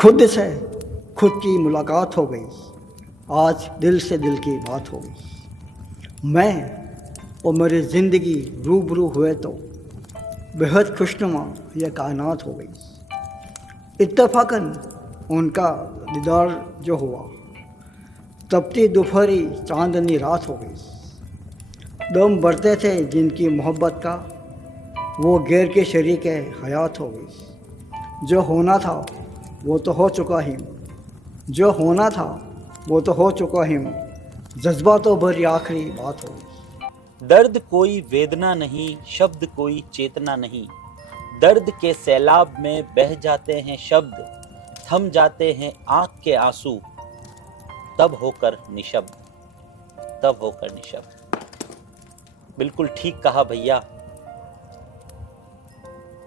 खुद से खुद की मुलाकात हो गई, आज दिल से दिल की बात हो गई। मैं और मेरी ज़िंदगी रूबरू हुए तो बेहद खुशनुमा यह कायनात हो गई। इत्तफाकन उनका दीदार जो हुआ, तपती दोपहरी चांदनी रात हो गई। दम बढ़ते थे जिनकी मोहब्बत का, वो गैर के शरीक हयात हो गई। जो होना था वो तो हो चुका ही, जो होना था वो तो हो चुका ही, जज्बातों भरी आखिरी बात हो गई। दर्द कोई वेदना नहीं, शब्द कोई चेतना नहीं। दर्द के सैलाब में बह जाते हैं शब्द, थम जाते हैं आंख के आंसू, तब होकर निशब्द, तब होकर निशब्द। बिल्कुल ठीक कहा भैया।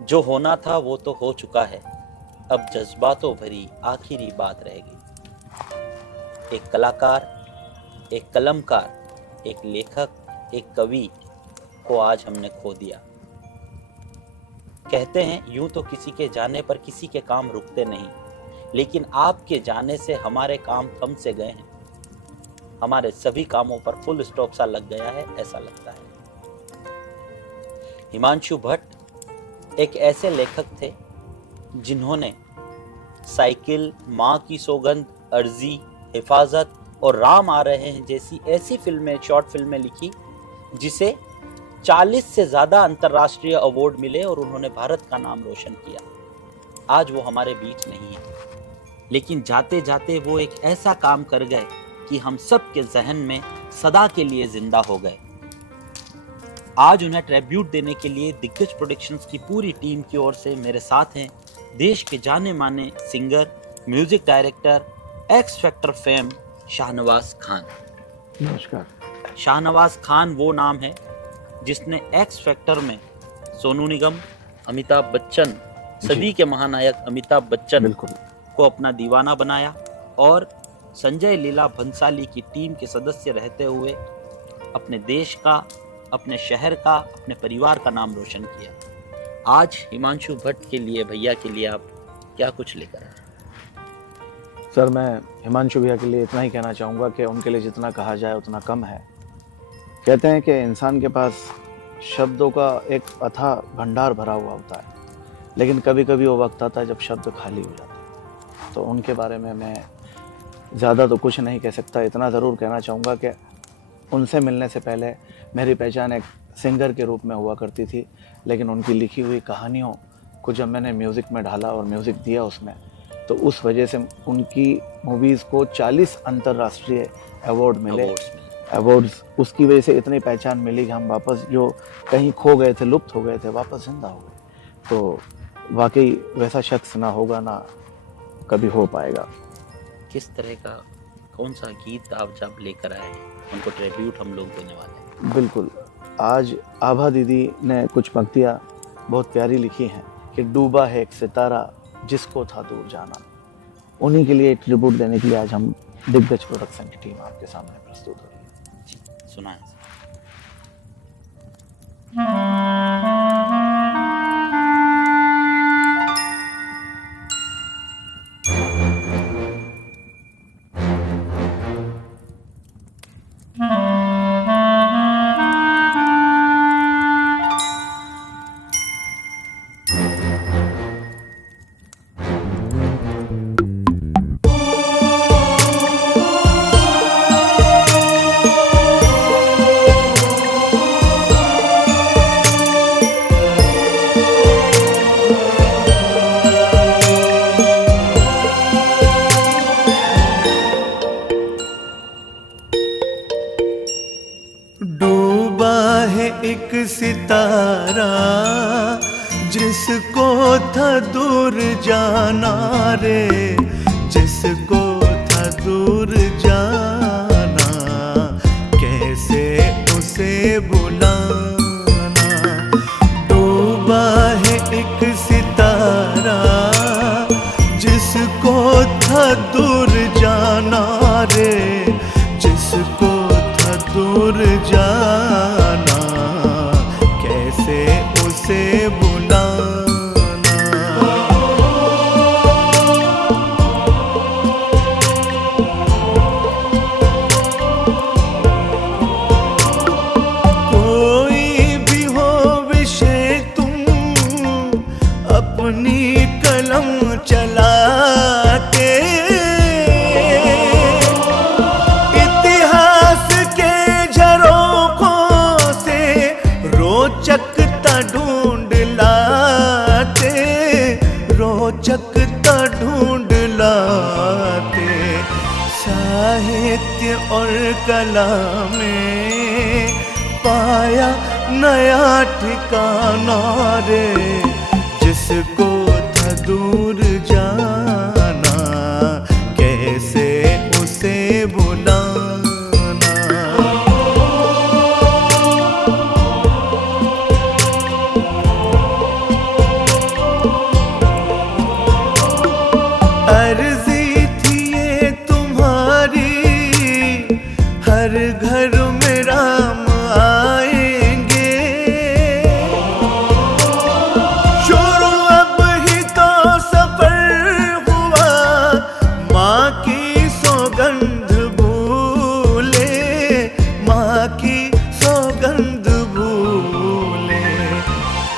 जो होना था वो तो हो चुका है, अब जज्बातों भरी आखिरी बात रह गई। एक कलाकार, एक कलमकार, एक लेखक, एक कवि को आज हमने खो दिया। कहते हैं यूं तो किसी के जाने पर किसी के काम रुकते नहीं, लेकिन आपके जाने से हमारे काम थम से गए हैं। हमारे सभी कामों पर फुल स्टॉप सा लग गया है, ऐसा लगता है। हिमांशु भट्ट एक ऐसे लेखक थे जिन्होंने साइकिल, माँ की सौगंध, अर्जी, हिफाजत और राम आ रहे हैं जैसी ऐसी फिल्में, शॉर्ट फिल्में लिखी जिसे 40 से ज्यादा अंतर्राष्ट्रीय अवार्ड मिले और उन्होंने भारत का नाम रोशन किया। आज वो हमारे बीच नहीं है, लेकिन जाते जाते वो एक ऐसा काम कर गए कि हम सब के जहन में सदा के लिए जिंदा हो गए। आज उन्हें ट्रिब्यूट देने के लिए दिग्गज प्रोडक्शंस की पूरी टीम की ओर से मेरे साथ हैं देश के जाने माने singer, music director, x factor fame Shahnawaz Khan. नमस्कार। शाहनवाज खान वो नाम है जिसने एक्स फैक्टर में सोनू निगम, अमिताभ बच्चन, सदी के महानायक अमिताभ बच्चन को अपना दीवाना बनाया और संजय लीला भंसाली की टीम के सदस्य रहते हुए अपने देश का, अपने शहर का, अपने परिवार का नाम रोशन किया। आज हिमांशु भट्ट के लिए, भैया के लिए आप क्या कुछ लेकर आए? सर, मैं हिमांशु भैया के लिए इतना ही कहना चाहूँगा कि उनके लिए जितना कहा जाए उतना कम है। कहते हैं कि इंसान के पास शब्दों का एक अथाह भंडार भरा हुआ होता है, लेकिन कभी कभी वो वक्त आता है जब शब्द खाली हो जाते हैं। तो उनके बारे में मैं ज़्यादा तो कुछ नहीं कह सकता। इतना ज़रूर कहना चाहूँगा कि उनसे मिलने से पहले मेरी पहचान एक सिंगर के रूप में हुआ करती थी, लेकिन उनकी लिखी हुई कहानियों को जब मैंने म्यूज़िक में ढाला और म्यूज़िक दिया उसमें, तो उस वजह से उनकी मूवीज़ को 40 अंतर्राष्ट्रीय अवार्ड मिले। अवार्ड्स उसकी वजह से इतनी पहचान मिली कि हम वापस जो कहीं खो गए थे, लुप्त हो गए थे, वापस जिंदा हो गए। तो वाकई वैसा शख्स ना होगा ना कभी हो पाएगा। किस तरह का, कौन सा गीत आप जब लेकर आए उनको ट्रिब्यूट हम लोग देने वाले हैं? बिल्कुल, आज आभा दीदी ने कुछ पंक्तियाँ बहुत प्यारी लिखी हैं कि डूबा है एक सितारा जिसको था दूर जाना। उन्हीं के लिए ट्रिब्यूट देने के लिए आज हम दिग्गज प्रोडक्शन की टीम आपके सामने प्रस्तुत हो रही है। सुनाएं। डूबा है एक सितारा जिसको था दूर जाना रे, जिसको था दूर जाना, कैसे उसे बुलाना। डूबा है एक सितारा जिसको था दूर जाना रे, जिसको दूर जाना, कैसे उसे बुलाना। लाते, इतिहास के झरोखों से रोचकता ढूंढ लाते, रोचकता ढूंढ लाते। साहित्य और कला में पाया नया ठिकाना रे, जिसको था दूर जाना, कैसे उसे बुलाना। अर्जी थी ये तुम्हारी, हर घर में राम आएंगे, शुरू अब ही तो सफर हुआ, माँ की सौगंध भूले, माँ की सौगंध भूले।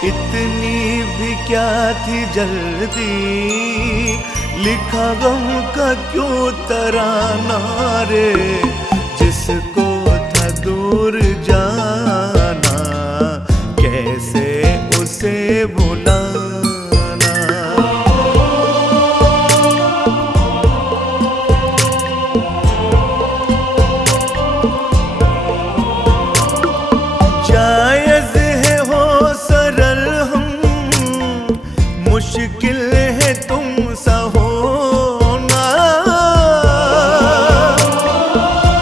इतनी भी क्या थी जल्दी, लिखा गम का क्यों तराना रे, जिसको था दूर जाना, कैसे उसे भुलाना। जायज़ है हो सरल हम, मुश्किल है तुम सा होना।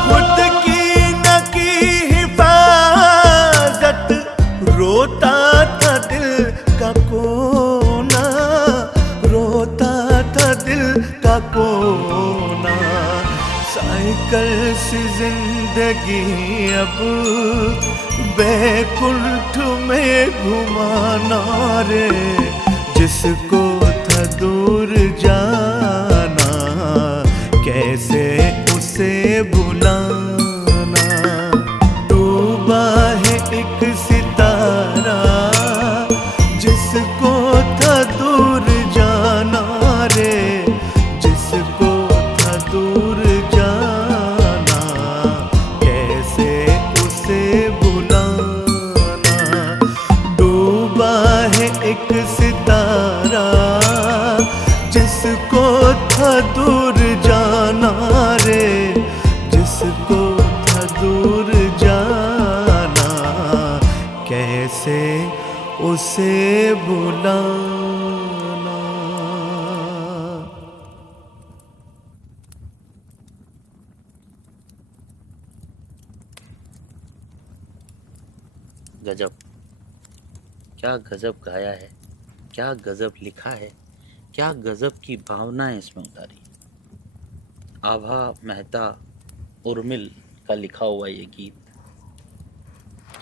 खुद की न की हिफाजत, रोता था दिल का कोना, रोता था दिल का कोना। साइकिल से जिंदगी अब बैकुंठ में घुमाना रे, जिसको था दूर जाना, कैसे उसे बुलाना। डूबा है एक सितारा, जिसको था दूर जाना रे, जिसको था दूर जाना, कैसे उसे बुलाना। डूबा है एक सितारा, जिसको था दूर जाना रे, जिसको था दूर जाना, कैसे उसे बुलाना। गजब, क्या गजब गाया है, क्या गजब लिखा है, क्या गजब की भावनाएं इसमें उतारी। आभा मेहता उर्मिल का लिखा हुआ ये गीत,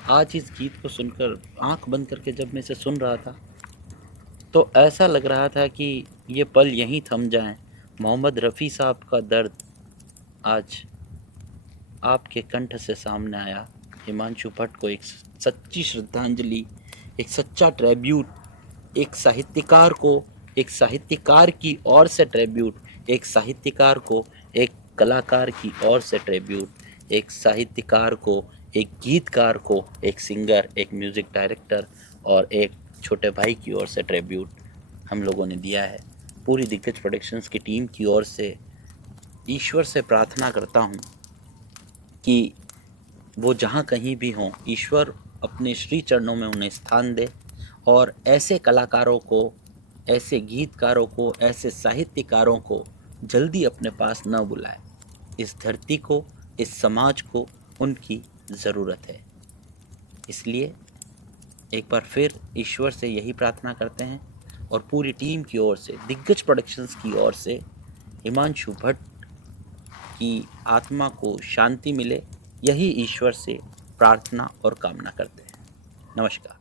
आज इस गीत को सुनकर आंख बंद करके जब मैं इसे सुन रहा था तो ऐसा लग रहा था कि ये पल यहीं थम जाएं। मोहम्मद रफ़ी साहब का दर्द आज आपके कंठ से सामने आया। हिमांशु भट्ट को एक सच्ची श्रद्धांजलि, एक सच्चा ट्रिब्यूट, एक साहित्यकार को, एक साहित्यकार की ओर से ट्रिब्यूट, एक साहित्यकार को एक कलाकार की ओर से ट्रिब्यूट, एक साहित्यकार को, एक गीतकार को, एक सिंगर, एक म्यूज़िक डायरेक्टर और एक छोटे भाई की ओर से ट्रिब्यूट हम लोगों ने दिया है। पूरी दिग्गज प्रोडक्शंस की टीम की ओर से ईश्वर से प्रार्थना करता हूँ कि वो जहाँ कहीं भी हों, ईश्वर अपने श्री चरणों में उन्हें स्थान दे और ऐसे कलाकारों को, ऐसे गीतकारों को, ऐसे साहित्यकारों को जल्दी अपने पास न बुलाए। इस धरती को, इस समाज को उनकी ज़रूरत है। इसलिए एक बार फिर ईश्वर से यही प्रार्थना करते हैं और पूरी टीम की ओर से, दिग्गज प्रोडक्शंस की ओर से हिमांशु भट्ट की आत्मा को शांति मिले, यही ईश्वर से प्रार्थना और कामना करते हैं। नमस्कार।